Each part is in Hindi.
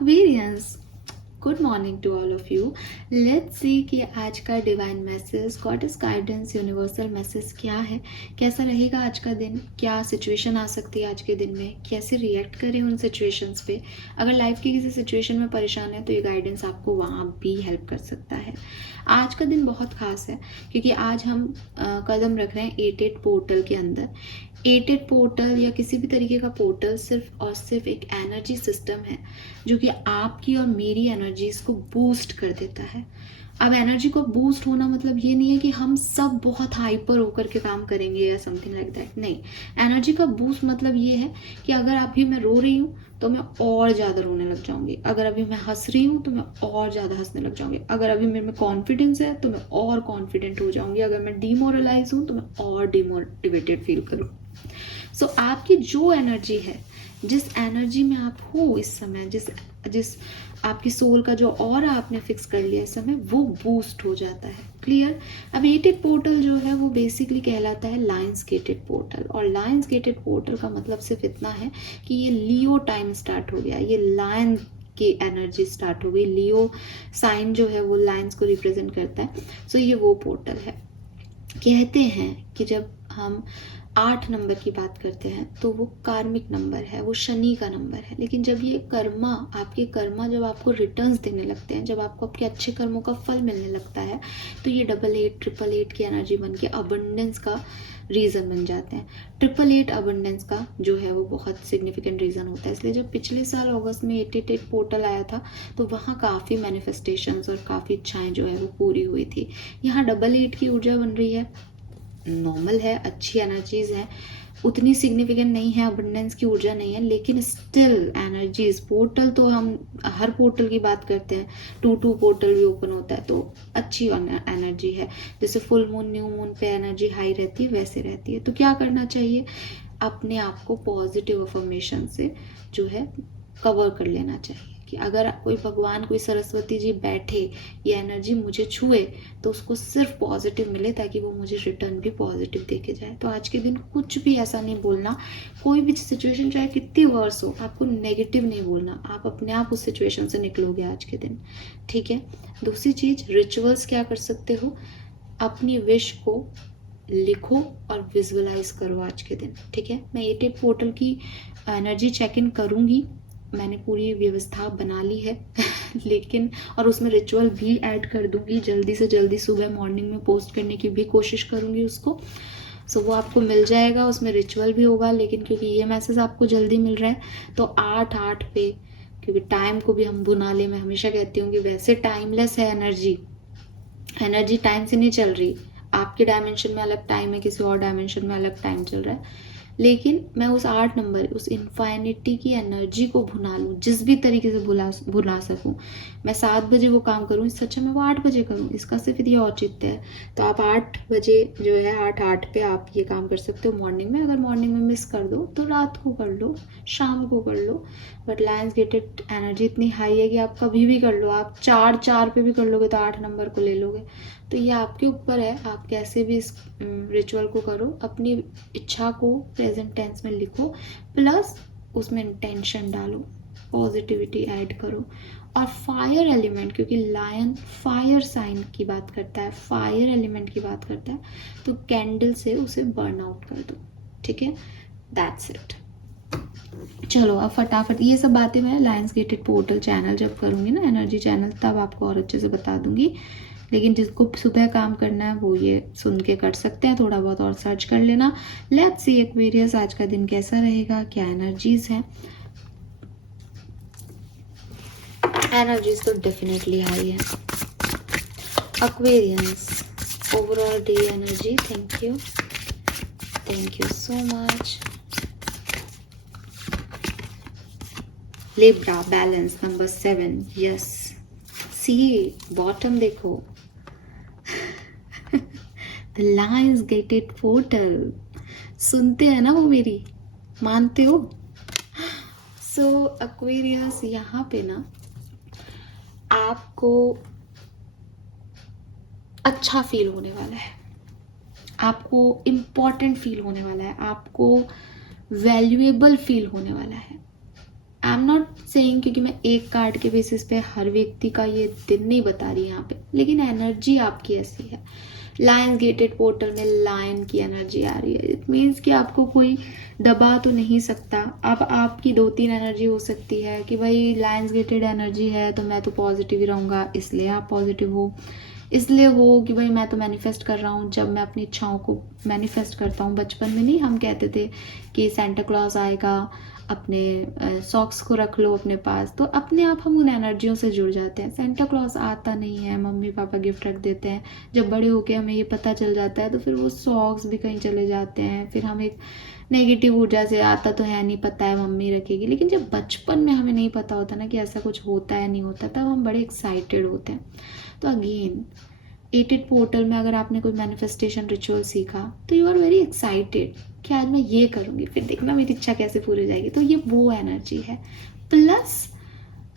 Aquarians, good morning to all of you. Let's see कि आज का divine message, goddess guidance, universal message क्या है, कैसा रहेगा आज का दिन, क्या सिचुएशन आ सकती है आज के दिन में, कैसे रिएक्ट करें उन सिचुएशंस पे। अगर लाइफ की किसी सिचुएशन में परेशान है तो ये गाइडेंस आपको वहाँ भी हेल्प कर सकता है। आज का दिन बहुत खास है क्योंकि आज हम कदम रख रहे हैं 8-8 पोर्टल के अंदर। 8-8 पोर्टल या किसी भी तरीके का पोर्टल सिर्फ और सिर्फ एक एनर्जी सिस्टम है जो कि आपकी और मेरी एनर्जीज को बूस्ट कर देता है। अब एनर्जी को बूस्ट होना मतलब ये नहीं है कि हम सब बहुत हाइपर होकर के काम करेंगे या समथिंग लाइक दैट। नहीं, एनर्जी का बूस्ट मतलब ये है कि अगर अभी मैं रो रही हूँ तो मैं और ज़्यादा रोने लग जाऊंगी, अगर अभी मैं हंस रही हूँ तो मैं और ज़्यादा हंसने लग जाऊंगी, अगर अभी मेरे में कॉन्फिडेंस है तो मैं और कॉन्फिडेंट हो जाऊंगी, अगर मैं डिमोरलाइज हूँ तो मैं और डिमोटिवेटेड फील करूँ। सो आपकी जो एनर्जी है, जिस एनर्जी में आप हो इस समय, जिस आपकी सोल का जो और आपने फिक्स कर लिया इस समय, वो बूस्ट हो जाता है। क्लियर। अब 8-8 पोर्टल जो है वो बेसिकली कहलाता है लायंस गेटेड पोर्टल, और लायंस गेटेड पोर्टल का मतलब सिर्फ इतना है कि ये लियो टाइम स्टार्ट हो गया, ये लायन की एनर्जी स्टार्ट हो गई। लियो साइन जो है वो लायंस को रिप्रेजेंट करता है। सो ये वो पोर्टल है। कहते हैं कि जब हम 8 नंबर की बात करते हैं तो वो कार्मिक नंबर है, वो शनि का नंबर है। लेकिन जब ये कर्मा, आपके कर्मा जब आपको रिटर्न्स देने लगते हैं, जब आपको आपके अच्छे कर्मों का फल मिलने लगता है, तो ये 88 888 की एनर्जी बन के अबंडेंस का रीज़न बन जाते हैं। 888 अबंडेंस का जो है वो बहुत सिग्निफिकेंट रीज़न होता है। इसलिए जब पिछले साल अगस्त में 888 पोर्टल आया था तो वहाँ काफ़ी मैनिफेस्टेशंस और काफ़ी इच्छाएं जो है वो पूरी हुई थी। यहाँ 88 की ऊर्जा बन रही है, नॉर्मल है, अच्छी एनर्जीज है, उतनी सिग्निफिकेंट नहीं है, अबंडेंस की ऊर्जा नहीं है, लेकिन स्टिल एनर्जीज। पोर्टल तो हम हर पोर्टल की बात करते हैं, 2-2 पोर्टल भी ओपन होता है तो अच्छी एनर्जी है। जैसे फुल मून, न्यू मून पे एनर्जी हाई रहती है वैसे रहती है। तो क्या करना चाहिए, अपने आप को पॉजिटिव अफर्मेशन से जो है कवर कर लेना चाहिए कि अगर कोई भगवान, कोई सरस्वती जी बैठे, ये एनर्जी मुझे छुए तो उसको सिर्फ पॉजिटिव मिले ताकि वो मुझे रिटर्न भी पॉजिटिव दे के जाए। तो आज के दिन कुछ भी ऐसा नहीं बोलना, कोई भी सिचुएशन चाहे कितनी वर्स हो, आपको नेगेटिव नहीं बोलना, आप अपने आप उस सिचुएशन से निकलोगे आज के दिन। ठीक है। दूसरी चीज, रिचुअल्स क्या कर सकते हो, अपनी विश को लिखो और विजुअलाइज करो आज के दिन। ठीक है। मैं 8-8 पोर्टल की एनर्जी चेक इन करूंगी, मैंने पूरी व्यवस्था बना ली है लेकिन और उसमें रिचुअल भी ऐड कर दूंगी, जल्दी से जल्दी सुबह मॉर्निंग में पोस्ट करने की भी कोशिश करूंगी उसको। सो वो आपको मिल जाएगा, उसमें रिचुअल भी होगा। लेकिन क्योंकि ये मैसेज आपको जल्दी मिल रहा है तो 8-8 पे, क्योंकि टाइम को भी हम भुना ले, मैं हमेशा कहती हूँ कि वैसे टाइमलेस है एनर्जी, एनर्जी टाइम से नहीं चल रही। आपके डायमेंशन में अलग टाइम है, किसी और डायमेंशन में अलग टाइम चल रहा है, लेकिन मैं उस 8 नंबर, उस इन्फाइनिटी की एनर्जी को भुना लूँ, जिस भी तरीके से भुला सकूँ। मैं 7 बजे वो काम करूँ, इससे अच्छा मैं वो 8 बजे करूँ, इसका सिर्फ ये औचित्य है। तो आप 8 बजे जो है 8-8 पे आप ये काम कर सकते हो मॉर्निंग में। अगर मॉर्निंग में मिस कर दो तो रात को कर लो, शाम को कर लो। बट लायंस गेटेड एनर्जी इतनी हाई है कि आप कभी भी कर लो, आप 4-4 पे भी कर लोगे तो 8 नंबर को ले लोगे। तो ये आपके ऊपर है, आप कैसे भी इस रिचुअल को करो, अपनी इच्छा को प्रेजेंट टेंस में लिखो, प्लस उसमें इंटेंशन डालो, पॉजिटिविटी ऐड करो। और फायर एलिमेंट, क्योंकि लायन फायर साइन की बात करता है, फायर एलिमेंट की बात करता है, तो कैंडल से उसे बर्न आउट कर दो। ठीक है, दैट्स इट। चलो अब फटाफट ये सब बातें मैं लायंस गेटेड पोर्टल चैनल जब करूँगी ना, एनर्जी चैनल, तब आपको और अच्छे से बता दूंगी। लेकिन जिसको सुबह काम करना है वो ये सुन के कर सकते हैं, थोड़ा बहुत और सर्च कर लेना। लेट्स सी एक्वेरियस आज का दिन कैसा रहेगा, क्या एनर्जीज हैं। एनर्जीज तो डेफिनेटली हाई है। Aquarians overall day energy, thank you so much. Libra balance number 7, yes. See bottom देखो, द लायंस गेटेड पोर्टल, सुनते हैं ना वो मेरी, मानते हो। सो एक्वेरियस, यहाँ पे ना आपको अच्छा फील होने वाला है, आपको इम्पॉर्टेंट फील होने वाला है, आपको वैल्यूएबल फील होने वाला है। आई एम नॉट सेइंग, क्योंकि मैं एक कार्ड के बेसिस पे हर व्यक्ति का ये दिन नहीं बता रही यहाँ पे, लेकिन एनर्जी आपकी ऐसी है। लायंस गेटेड पोर्टल में लायन की एनर्जी आ रही है। इट मीन्स कि आपको कोई दबा तो नहीं सकता। अब आपकी 2-3 एनर्जी हो सकती है कि भाई लायंस गेटेड एनर्जी है तो मैं तो पॉजिटिव ही रहूँगा, इसलिए आप पॉजिटिव हो। इसलिए हो कि भाई मैं तो मैनिफेस्ट कर रहा हूँ, जब मैं अपनी इच्छाओं को मैनिफेस्ट करता हूँ। बचपन में नहीं हम कहते थे कि सेंटा क्लॉज आएगा, अपने सॉक्स को रख लो अपने पास, तो अपने आप हम उन एनर्जियों से जुड़ जाते हैं। सेंटा क्लॉज आता नहीं है, मम्मी पापा गिफ्ट रख देते हैं, जब बड़े होके हमें ये पता चल जाता है तो फिर वो सॉक्स भी कहीं चले जाते हैं। फिर हम एक नेगेटिव ऊर्जा से, आता तो है नहीं, पता है मम्मी रखेगी। लेकिन जब बचपन में हमें नहीं पता होता ना कि ऐसा कुछ होता है नहीं होता, तब हम बड़े एक्साइटेड होते हैं। तो अगेन 8 पोर्टल में अगर आपने कोई मैनिफेस्टेशन रिचुअल सीखा तो यू आर वेरी एक्साइटेड कि आज मैं ये करूँगी, फिर देखना मेरी इच्छा कैसे पूरी हो जाएगी। तो ये वो एनर्जी है। प्लस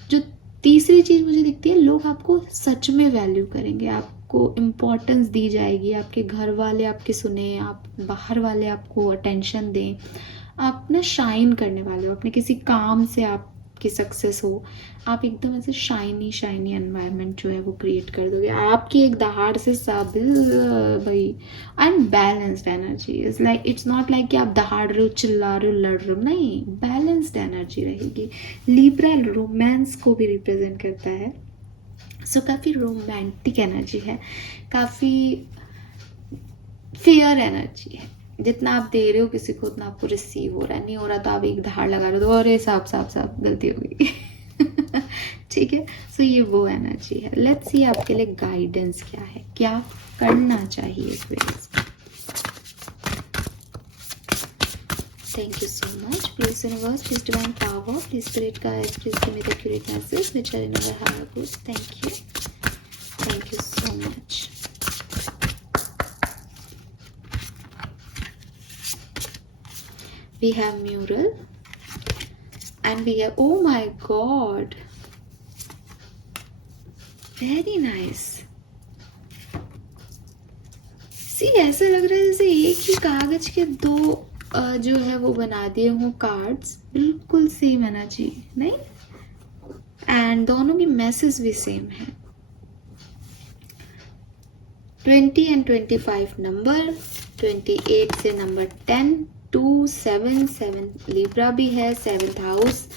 जो तीसरी चीज़ मुझे दिखती है, लोग आपको सच में वैल्यू करेंगे, आपको इम्पोर्टेंस दी जाएगी, आपके घर वाले आपकी सुने, आप बाहर वाले आपको अटेंशन दें, आप ना शाइन करने वाले हो, अपने किसी काम से आपकी सक्सेस हो, आप एकदम ऐसे शाइनी शाइनी एनवायरनमेंट जो है वो क्रिएट कर दोगे। आपकी एक दहाड़ से सब भाई unbalanced energy is like, it's not like कि आप दहाड़ रहे हो, चिल्ला रहे हो, लड़ रहे हो, नहीं, बैलेंस्ड एनर्जी रहेगी। लिब्रा रोमांस को भी रिप्रेजेंट करता है। सो काफ़ी रोमांटिक एनर्जी है, काफ़ी फेयर एनर्जी है। जितना आप दे रहे हो किसी को उतना आपको रिसीव हो रहा है। नहीं हो रहा तो आप एक धाड़ लगा रहे हो, तो अरे साहब साहब साहब गलती हो गई। ठीक है, सो ये वो एनर्जी है। लेट्स सी आपके लिए गाइडेंस क्या है, क्या करना चाहिए इस वेळेस। Thank you so much. Please universe, please divine power, please spirit guides, please give me the accurate messages which are in our higher good. Thank you. Thank you so much. We have mural and we have, oh my god, very nice. See, ऐसा लग रहा है जैसे एक ही कागज के दो जो है वो बना दिए हों कार्ड्स, बिल्कुल सेम एनर्जी, नहीं? एंड दोनों की मैसेज भी सेम है। 20 and 25 नंबर, 28 से नंबर 10, 2, 7, 7 लिब्रा भी है, 7th हाउस।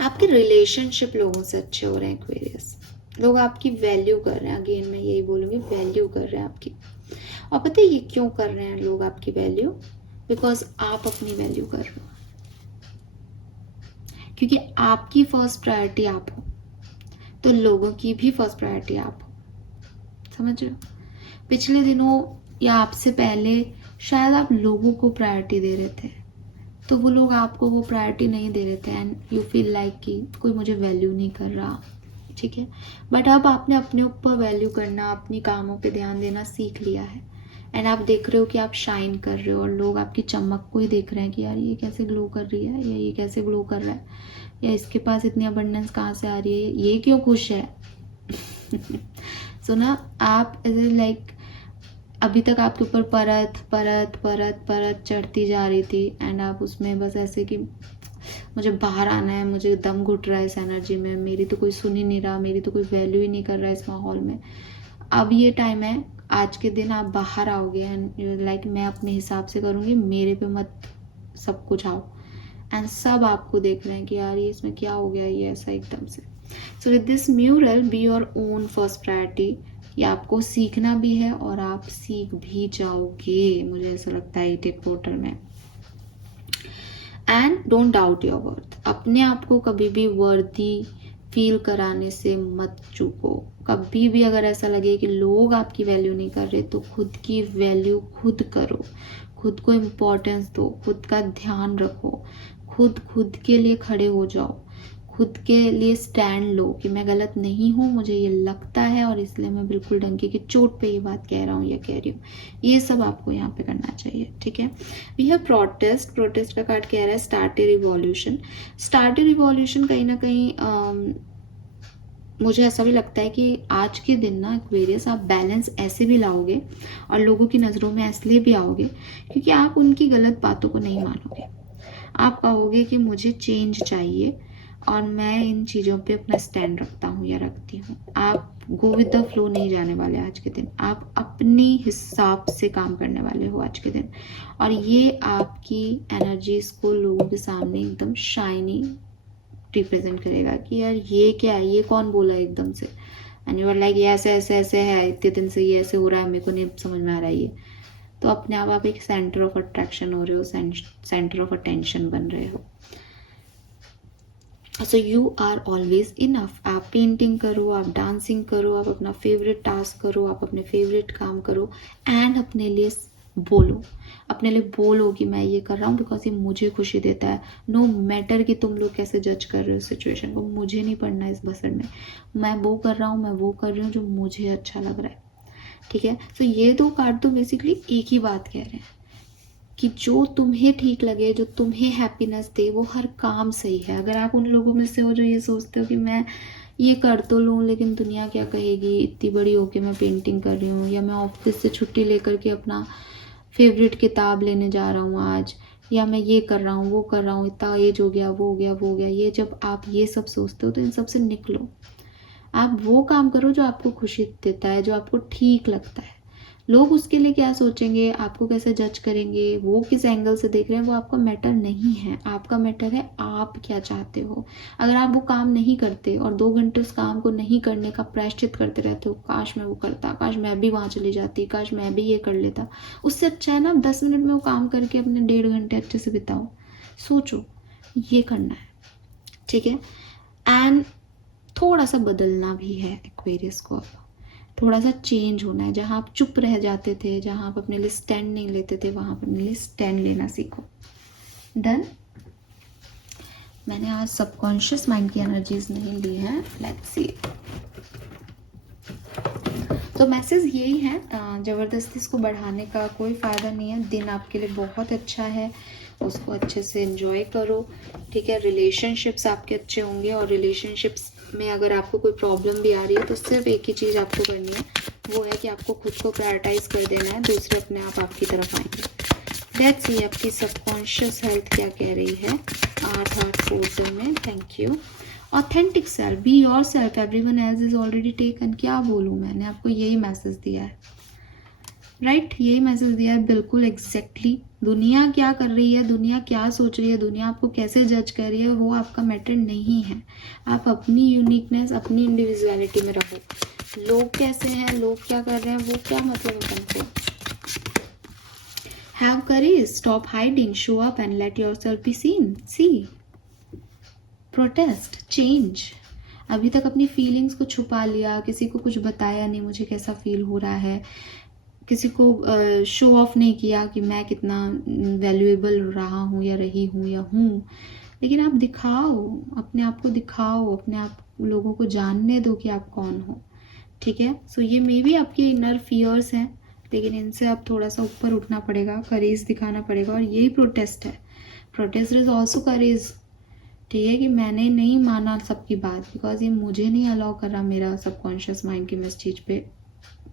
आपके रिलेशनशिप लोगों से अच्छे हो रहे हैं एक्वेरियस, लोग आपकी वैल्यू कर रहे हैं। अगेन मैं यही बोलूँगी, वैल्यू कर रहे हैं आपकी। और पता है ये क्यों कर रहे हैं लोग आपकी वैल्यू? बिकॉज आप अपनी वैल्यू कर रहे हो, क्योंकि आपकी फर्स्ट प्रायोरिटी आप हो, तो लोगों की भी फर्स्ट प्रायोरिटी आप हो। समझ रहे हो? पिछले दिनों या आपसे पहले शायद आप लोगों को प्रायोरिटी दे रहे थे, तो वो लोग आपको वो प्रायोरिटी नहीं दे रहे थे एंड यू फील लाइक कि कोई मुझे वैल्यू नहीं कर रहा। ठीक है, बट अब आपने अपने ऊपर वैल्यू करना, अपनी कामों पे ध्यान देना सीख लिया है एंड आप देख रहे हो कि आप शाइन कर रहे हो और लोग आपकी चमक को ही देख रहे हैं कि यार ये कैसे ग्लो कर रही है, या ये कैसे ग्लो कर रहा है, या इसके पास इतनी अबंडेंस कहाँ से आ रही है, ये क्यों खुश है। सो ना आप ऐसे लाइक अभी तक आपके ऊपर परत परत परत परत चढ़ती जा रही थी एंड आप उसमें बस ऐसे कि मुझे बाहर आना है, मुझे दम घुट रहा है इस एनर्जी में, मेरी तो कोई सुन ही नहीं रहा, मेरी तो कोई वैल्यू ही नहीं कर रहा है इस माहौल में। अब ये टाइम है, आज के दिन आप बाहर आओगे एंड लाइक मैं अपने हिसाब से करूँगी, मेरे पे मत सब कुछ आओ। एंड सब आपको देख रहे हैं कि यार ये इसमें क्या हो गया, ये ऐसा एकदम से। So with this mural, be your own first priority. ये आपको सीखना भी है और आप सीख भी जाओगे, मुझे ऐसा लगता है 8 पोर्टल में। And don't doubt your worth. अपने आप को कभी भी वर्दी फील कराने से मत चूको। कभी भी अगर ऐसा लगे कि लोग आपकी वैल्यू नहीं कर रहे, तो खुद की वैल्यू खुद करो, खुद को इम्पोर्टेंस दो, खुद का ध्यान रखो, खुद के लिए खड़े हो जाओ, खुद के लिए स्टैंड लो कि मैं गलत नहीं हूँ, मुझे ये लगता है और इसलिए मैं बिल्कुल डंके की चोट पे ये बात कह रहा हूँ या कह रही हूँ। ये सब आपको यहाँ पे करना चाहिए। ठीक है, वी हैव प्रोटेस्ट। प्रोटेस्ट का कार्ड कह रहा है स्टार्ट ए रिवॉल्यूशन। स्टार्ट ए रिवॉल्यूशन कहीं ना कहीं मुझे ऐसा भी लगता है कि आज के दिन ना एक्वेरियस आप बैलेंस ऐसे भी लाओगे और लोगों की नज़रों में इसलिए भी आओगे क्योंकि आप उनकी गलत बातों को नहीं मानोगे। आप कहोगे कि मुझे चेंज चाहिए और मैं इन चीज़ों पे अपना स्टैंड रखता हूँ या रखती हूँ। आप गो विद द फ्लो नहीं जाने वाले आज के दिन, आप अपने हिसाब से काम करने वाले हो आज के दिन। और ये आपकी एनर्जीज को लोगों के सामने एकदम शाइनी रिप्रेजेंट करेगा कि यार ये क्या है, ये कौन बोला एकदम से, एंड यू आर लाइक ये ऐसे ऐसे ऐसे है, इतने दिन से ये ऐसे हो रहा है, मेरे को नहीं समझ में आ रहा है ये। तो अपने आप एक सेंटर ऑफ अट्रैक्शन हो रहे हो, सेंटर ऑफ अटेंशन बन रहे हो। So you are always enough. आप पेंटिंग करो, आप डांसिंग करो, आप अपना फेवरेट टास्क करो, आप अपने फेवरेट काम करो, एंड अपने लिए बोलो, अपने लिए बोलो कि मैं ये कर रहा हूँ बिकॉज ये मुझे खुशी देता है। नो मैटर कि तुम लोग कैसे जज कर रहे हो सिचुएशन को, मुझे नहीं पढ़ना इस बसर में। मैं वो कर रहा हूँ, मैं वो कर रही हूँ जो मुझे अच्छा लग रहा है। ठीक है, तो ये दो कार्ड तो बेसिकली एक ही बात कह रहे हैं कि जो तुम्हें ठीक लगे, जो तुम्हें हैप्पीनेस दे, वो हर काम सही है। अगर आप उन लोगों में से हो जो ये सोचते हो कि मैं ये कर तो लूँ लेकिन दुनिया क्या कहेगी, इतनी बड़ी होके मैं पेंटिंग कर रही हूँ, या मैं ऑफिस से छुट्टी लेकर के अपना फेवरेट किताब लेने जा रहा हूँ आज, या मैं ये कर रहा हूँ वो कर रहा हूँ, इतना एज हो गया, वो हो गया, वो हो गया, ये जब आप ये सब सोचते हो तो इन सब से निकलो। आप वो काम करो जो आपको खुशी देता है, जो आपको ठीक लगता है। लोग उसके लिए क्या सोचेंगे, आपको कैसे जज करेंगे, वो किस एंगल से देख रहे हैं, वो आपका मैटर नहीं है। आपका मैटर है आप क्या चाहते हो। अगर आप वो काम नहीं करते और 2 घंटे उस काम को नहीं करने का प्रायश्चित करते रहते हो, काश मैं वो करता, काश मैं भी वहाँ चली जाती, काश मैं भी ये कर लेता, उससे अच्छा है ना 10 मिनट में वो काम करके अपने 1.5 घंटे अच्छे से बिताओ। सोचो ये करना है, ठीक है। एंड थोड़ा सा बदलना भी है एक्वेरियस को, थोड़ा सा चेंज होना है। जहाँ आप चुप रह जाते थे, जहाँ आप अपने लिए स्टैंड नहीं लेते थे, वहाँ अपने लिए स्टैंड लेना सीखो। डन। मैंने आज सबकॉन्शियस माइंड की एनर्जीज नहीं ली है, लेट्स सी। तो मैसेज यही है, ज़बरदस्ती इसको बढ़ाने का कोई फ़ायदा नहीं है। दिन आपके लिए बहुत अच्छा है, उसको अच्छे से एंजॉय करो, ठीक है। रिलेशनशिप्स आपके अच्छे होंगे, और रिलेशनशिप्स में अगर आपको कोई प्रॉब्लम भी आ रही है तो सिर्फ एक ही चीज़ आपको करनी है, वो है कि आपको खुद को प्रायोरिटाइज कर देना है, दूसरे अपने आप आपकी तरफ आएंगे। लेट्स सी आपकी सबकॉन्शियस हेल्थ क्या कह रही है 8 पोर्शन में। Thank you. Authentic self, be your self, everyone else is already taken. क्या बोलूँ, मैंने आपको यही मैसेज दिया है, राइट यही मैसेज दिया है बिल्कुल एग्जैक्टली। दुनिया क्या कर रही है, दुनिया क्या सोच रही है, दुनिया आपको कैसे जज कर रही है, वो आपका मैटर नहीं है। आप अपनी यूनिकनेस, अपनी इंडिविजुअलिटी में रहो। लोग कैसे हैं, लोग क्या कर रहे हैं, वो क्या मतलब है तुमको। Have courage, stop hiding, show up and let yourself be seen. See, protest, change. अभी तक अपनी फीलिंग्स को छुपा लिया, किसी को कुछ बताया नहीं मुझे कैसा फील हो रहा है, किसी को शो ऑफ नहीं किया कि मैं कितना वैल्यूएबल रहा हूँ या रही हूँ या हूँ। लेकिन आप दिखाओ, अपने आप को दिखाओ, अपने आप लोगों को जानने दो कि आप कौन हो, ठीक है। सो ये मे भी आपके इनर फियर्स हैं, लेकिन इनसे आप थोड़ा सा ऊपर उठना पड़ेगा, करेज दिखाना पड़ेगा, और यही प्रोटेस्ट है। प्रोटेस्ट इज ऑल्सो करेज, ठीक है, कि मैंने नहीं माना सबकी बात, बिकॉज ये मुझे नहीं अलाउ कर रहा मेरा सबकॉन्शियस माइंड कि मैं इस चीज़ पे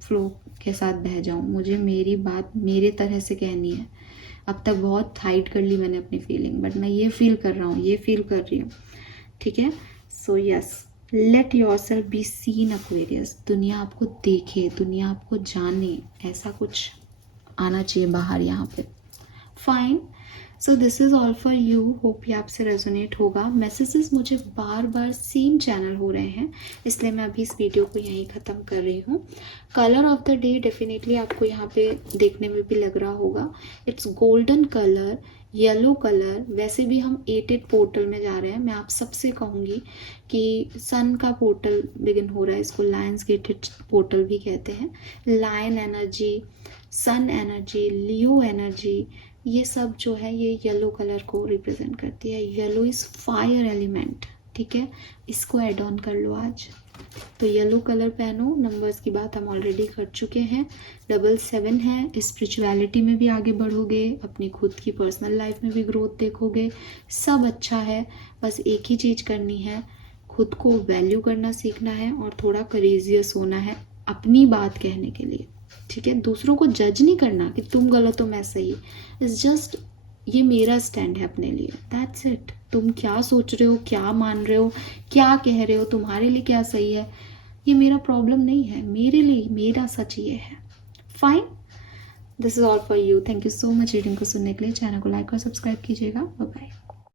फ्लो के साथ बह जाऊँ। मुझे मेरी बात मेरे तरह से कहनी है। अब तक बहुत हाइड कर ली मैंने अपनी फीलिंग, बट मैं ये फील कर रहा हूँ, ये फील कर रही हूँ, ठीक है। So yes, let yourself be seen Aquarius. दुनिया आपको देखे, दुनिया आपको जाने, ऐसा कुछ आना चाहिए बाहर यहाँ पे। Fine, so this is all for you. Hope ये आपसे रेजोनेट होगा। मैसेजेस मुझे बार बार सेम चैनल हो रहे हैं, इसलिए मैं अभी इस वीडियो को यहीं ख़त्म कर रही हूँ। Colour of the day definitely आपको यहाँ पे देखने में भी लग रहा होगा, it's golden colour, yellow colour. वैसे भी हम 8 पोर्टल में जा रहे हैं। मैं आप सबसे कहूँगी कि सन का पोर्टल बिगिन हो रहा है, इसको लायंस गेटेड पोर्टल भी कहते हैं। लायन एनर्जी, सन एनर्जी, लियो एनर्जी, ये सब जो है ये येलो कलर को रिप्रेजेंट करती है। येलो इज़ फायर एलिमेंट, ठीक है, इसको ऐड ऑन कर लो आज। तो येलो कलर पहनो। नंबर्स की बात हम ऑलरेडी कर चुके हैं, 777 है। स्पिरिचुअलिटी में भी आगे बढ़ोगे, अपनी खुद की पर्सनल लाइफ में भी ग्रोथ देखोगे, सब अच्छा है। बस एक ही चीज़ करनी है, खुद को वैल्यू करना सीखना है, और थोड़ा करेजियस होना है अपनी बात कहने के लिए, ठीक है। दूसरों को जज नहीं करना कि तुम गलत हो मैं सही, इट्स जस्ट ये मेरा स्टैंड है अपने लिए, दैट्स इट। तुम क्या सोच रहे हो, क्या मान रहे हो, क्या कह रहे हो, तुम्हारे लिए क्या सही है, ये मेरा प्रॉब्लम नहीं है। मेरे लिए मेरा सच ये है। Fine, this is all for you. Thank you so much reading को सुनने के लिए। चैनल को लाइक और सब्सक्राइब कीजिएगा। Bye bye.